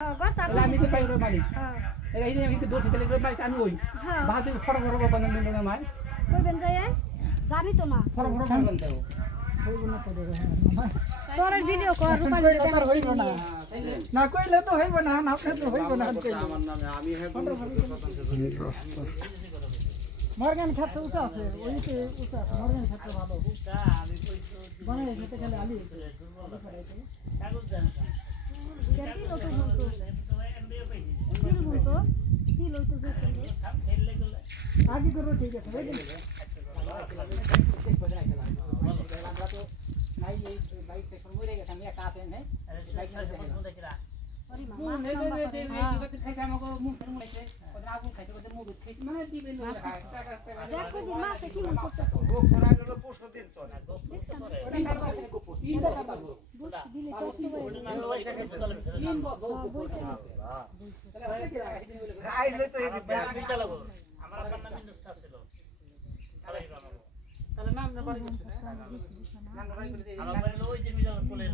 আমি তো পাই ওর বাড়ি এই যে আমি তো দোষী তেলে করে বাড়িতে আমি ওই বাহাদুর ফটো ফটো বানান দিল না মাই কইবেন যায় জানি তো না ফটো ফটো বানান দাও হইব না তো দেখো তোর ভিডিও কর রূপালী তার হইব না না কইলে তো হইব না না আপনি তো হইব না আমার নামে আমি হ্যাঁ রাস্তা মর্গান ক্ষেত্র উঁচা আছে ওইতে উঁচা আছে মর্গান ক্ষেত্র ভালো মানে যেতে গেলে আলি কেতি লোক বলতো কি বলতো কি লইতো যে আগে করো ঠিক আছে ওই নাই এই বাইক সেকশন মরে গেছে আমি একা আছেন হ্যাঁ বাইক আরে মুখ মামা নেই দে জগতে খাইতে আমাকে মুখ থেকে মুড়াইছে ওদের আগুন খাইতে ওদের মুখ খাইতে মানে দিবে লোক খায় টাকা দেখো দি মাছে কি মন করতেছে গো ফোনা হলো 500 দিন চলে তিনটা কথা বল বুঝ দিলে তো কি বলে পয়সা খাইতেছে তিন বছর আইলে তো এই আমি চালাবো আমার আপনার বিজনেসটা ছিল চালাইবা আমাকে তাহলে নাম না বাড়ি না নাম না বাড়ি আমার বাড়ি ওই যে মিজান কোলের